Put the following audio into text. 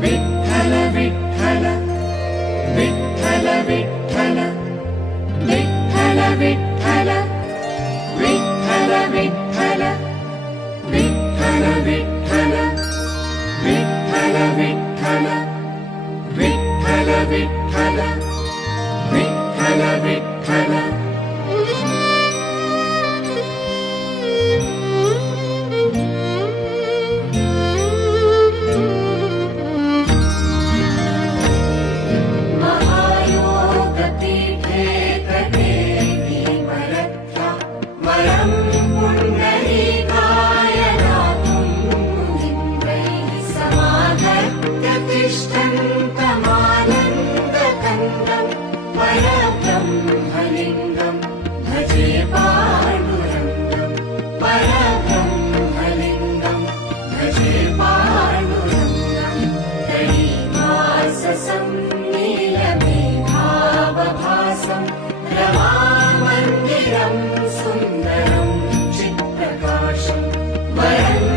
विठ्ठल विठ्ठल विठ्ठल विठ्ठल विठ्ठल विठ्ठल विठ्ठल विठ्ठल विठ्ठल विठ्ठल विठ्ठल विठ्ठल विठ्ठल विठ्ठल विठ्ठल विठ्ठल परब्रह्मलिङ्गं भजे पाण्डुरङ्गं परब्रह्मलिङ्गं भजे पाण्डुरङ्गं कणिमाससं नीलमेघावभासं रमामन्दिरं सुन्दरं चित्प्रकाशं वरं